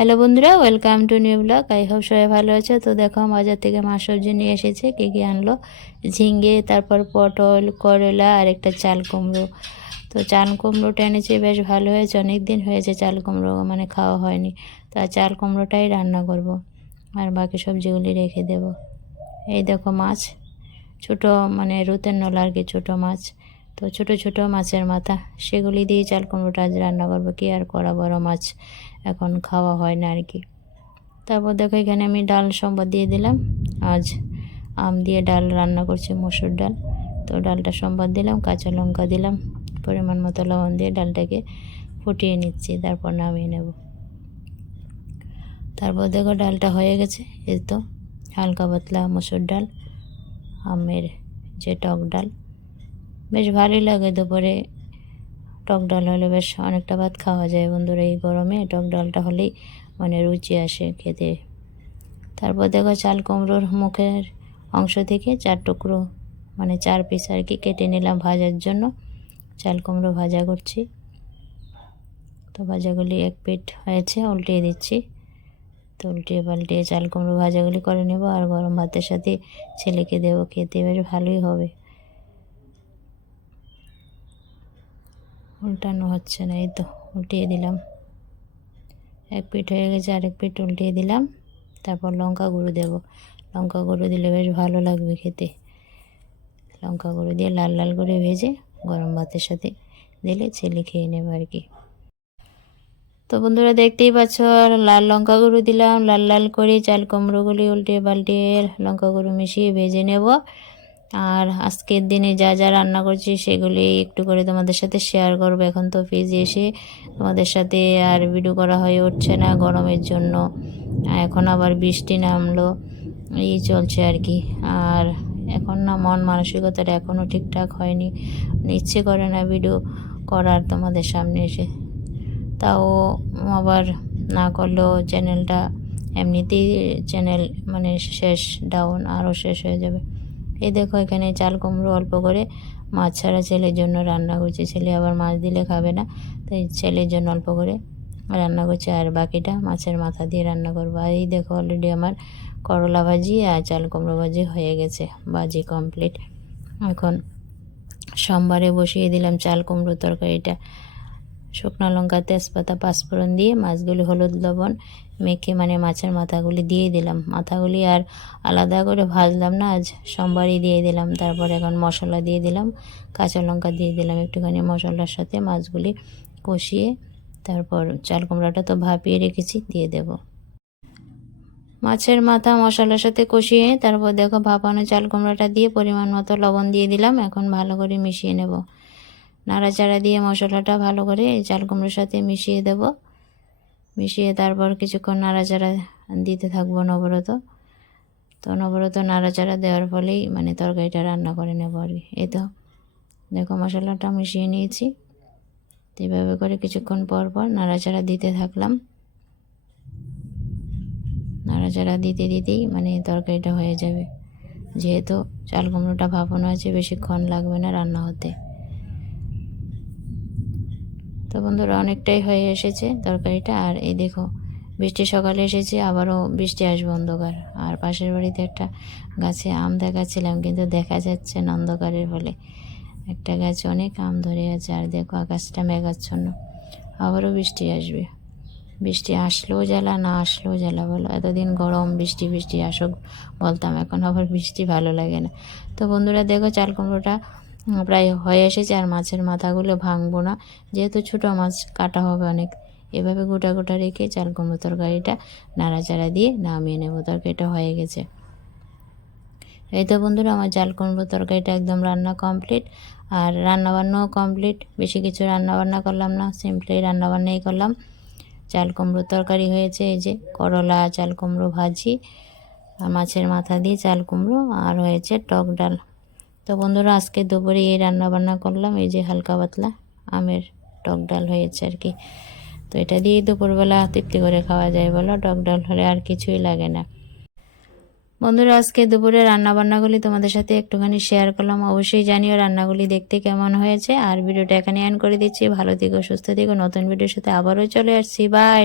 Hello বন্ধুরা, welcome to new blog. I hope সবাই ভালো আছে। তো দেখো বাজার থেকে মাছ সবজি নিয়ে এসেছে। কী কী আনলো? ঝিঙ্গে, তারপর পটল, করলা, আর একটা চাল কুমড়ো। তো চাল কুমড়োটা এনেছে, বেশ ভালো হয়েছে। অনেক দিন হয়েছে চাল কুমড়ো মানে খাওয়া হয়নি। তা চাল কুমড়োটাই রান্না করব। আর বাকি সবজিগুলি রেখে দেব। এই দেখো মাছ, ছোট মানে রুতের নলা আর কি ছোটো মাছ। তো ছোট ছোট মাছের মাথা, সেগুলি দিয়ে চাল কুমড়োটা আজ রান্না করব কি আর করা বড় মাছ এখন খাওয়া হয় না আর কি। তারপর দেখো এখানে আমি ডাল সম্বাদ দিয়ে দিলাম। আজ আম দিয়ে ডাল রান্না করছি মসুর ডাল। তো ডালটা সম্বাদ দিলাম, কাঁচা লঙ্কা দিলাম, পরিমাণ মতো লবণ দিয়ে ডালটাকে ফুটিয়ে নিচ্ছি, তারপর নামিয়ে নেব। তারপর দেখো ডালটা হয়ে গেছে, এই তো হালকা পাতলা মসুর ডাল, আমের যে টক ডাল। বেশ ভালোই লাগে দুপুরে। টক ডাল হলে বেশ অনেকটা ভাত খাওয়া যায় বন্ধুরা এই গরমে। টক ডালটা হলেই মানে রুচি আসে খেতে। তারপর দেখো চাল কুমড়োর মুখের অংশ থেকে চার টুকরো মানে চার পিস আর কি কেটে নিলাম ভাজার জন্য। চাল কুমড়ো ভাজা করছি। তো ভাজাগুলি এক পিট হয়েছে, উল্টিয়ে দিচ্ছি। তো উল্টিয়ে পাল্টিয়ে চাল কুমড়ো ভাজাগুলি করে নেব আর গরম ভাতের সাথে ছেলেকে দেবো খেতে, বেশ ভালোই হবে। উল্টানো হচ্ছে না, এই তো উল্টিয়ে দিলাম। এক পিঠ হয়ে গেছে, আরেক পিঠ উল্টিয়ে দিলাম। তারপর লঙ্কা গুঁড়ো দেবো। লঙ্কা গুঁড়ো দিলে বেশ ভালো লাগবে খেতে। লঙ্কা গুঁড়ো দিয়ে লাল লাল করে ভেজে গরম ভাতের সাথে দিলে ছেলে খেয়ে নেবে আর কি। তো বন্ধুরা দেখতেই পাচ্ছ, লাল লঙ্কা গুঁড়ো দিলাম, লাল লাল করে চাল কুমড়োগুলি উল্টে পাল্টে লঙ্কা গুঁড়ো মিশিয়ে ভেজে নেব। আর আজকের দিনে যা যা রান্না করছি সেগুলি একটু করে তোমাদের সাথে শেয়ার করব। এখন তো ফিজে এসে তোমাদের সাথে আর ভিডিও করা হয়ে উঠছে না গরমের জন্য। এখন আবার বৃষ্টি নামলো, এই চলছে আর কি। আর এখন না মন মানসিকতাটা এখনও ঠিকঠাক হয়নি। ইচ্ছে করে না ভিডিও করার তোমাদের সামনে এসে। তাও আবার না করলেও চ্যানেলটা এমনিতেই চ্যানেল মানে শেষ ডাউন আরও শেষ হয়ে যাবে। এই দেখো এখানে চাল, কুমড়ো অল্প করে, মাছ ছাড়া ছেলের জন্য রান্না করছি। ছেলে আবার মাছ দিলে খাবে না, তাই ছেলের জন্য অল্প করে রান্না করছি। আর বাকিটা মাছের মাথা দিয়ে রান্না করব। আর এই দেখো অলরেডি আমার করলা ভাজি আর চাল, কুমড়ো ভাজি হয়ে গেছে, ভাজি কমপ্লিট এখন সোমবারে বসিয়ে দিলাম চাল, কুমড়ো তরকারিটা। শুকনো লঙ্কা, তেজপাতা, পাঁচফোড়ন দিয়ে মাছগুলি হলুদ, লবণ মেখে মানে মাছের মাথাগুলি দিয়ে দিলাম। মাথাগুলি আর আলাদা করে ভাজলাম না, আজ সোমবারই দিয়ে দিলাম। তারপর এখন মশলা দিয়ে দিলাম, কাঁচা লঙ্কা দিয়ে দিলাম একটুখানি মশলার সাথে মাছগুলি কষিয়ে, তারপর চাল কুমড়াটা তো ভাপিয়ে রেখেছি, দিয়ে দেব। মাছের মাথা মশলার সাথে কষিয়ে, তারপর দেখো ভাপানো চাল কুমড়াটা দিয়ে পরিমাণ মতো লবণ দিয়ে দিলাম, এখন ভালো করে মিশিয়ে নেব। নাড়াচাড়া দিয়ে মশলাটা ভালো করে চাল কুমড়োর সাথে মিশিয়ে দেব। মিশিয়ে তারপর কিছুক্ষণ নাড়াচাড়া দিতে থাকব নবরত তো নবরত নাড়াচাড়া দেওয়ার ফলেই মানে তরকারিটা রান্না করে নেব আর কি। এই তো, দেখো মশলাটা মিশিয়ে নিয়েছি। তো এইভাবে করে কিছুক্ষণ পর পর নাড়াচাড়া দিতে থাকলাম। নাড়াচাড়া দিতে দিতেই মানে তরকারিটা হয়ে যাবে। যেহেতু চাল কুমড়োটা ভাপানো আছে বেশিক্ষণ লাগবে না রান্না হতে। তো বন্ধুরা অনেকটাই হয়ে এসেছে তরকারিটা। আর এই দেখো, বৃষ্টি সকালে এসেছে, আবারও বৃষ্টি আসবে অন্ধকার। আর পাশের বাড়িতে একটা গাছে আম দেখাচ্ছিলাম, কিন্তু দেখা যাচ্ছে না অন্ধকারের ফলে। একটা গাছে অনেক আম ধরে আছে, আর দেখো আকাশটা মেঘাচ্ছন্ন। আবারও বৃষ্টি আসবে। বৃষ্টি আসলেও জ্বালা, না আসলেও জ্বালা বলো। এতদিন গরম, বৃষ্টি বৃষ্টি আসুক বলতাম, এখন আবার বৃষ্টি ভালো লাগে না। তো বন্ধুরা দেখো চাল কুমড়োটা প্রায় হয়ে এসেছে আর মাছের মাথাগুলো ভাঙবো না। যেহেতু ছোটো মাছ কাটা হবে অনেক। এভাবে গোটা গোটা রেখে চাল, কুমড়ো তরকারিটা নাড়াচাড়া দিয়ে নামিয়ে নেব। তরকারিটা হয়ে গেছে। এই তো বন্ধুরা, আমার চাল, কুমড়ো তরকারিটা একদম রান্না কমপ্লিট। আর রান্নাবান্নাও কমপ্লিট। বেশি কিছু রান্নাবান্না করলাম না, সিম্পলি রান্নাবান্নাই করলাম। চাল, কুমড়ো তরকারি হয়েছে, এই যে করলা, চাল, কুমড়ো ভাজি, আর মাছের মাথা দিয়ে চাল, কুমড়ো, আর হয়েছে টক ডাল। তো বন্ধুরা, আজকে দুপুরে এই রান্না বান্না করলাম, এই যে হালকা পাতলা আমের টক ডাল হয়েছে আর কি। তো এটা দিয়েই দুপুরবেলা তৃপ্তি করে খাওয়া যায় বলো, টক ডাল হলে আর কিছুই লাগে না। বন্ধুরা, আজকে দুপুরে রান্নাবান্নাগুলি তোমাদের সাথে একটুখানি শেয়ার করলাম। অবশ্যই জানিও রান্নাগুলি দেখতে কেমন হয়েছে। আর ভিডিওটা এখানে অ্যান করে দিচ্ছি। ভালো থেকো, সুস্থ থেকো। নতুন ভিডিওর সাথে আবারও চলে আসছি। বাই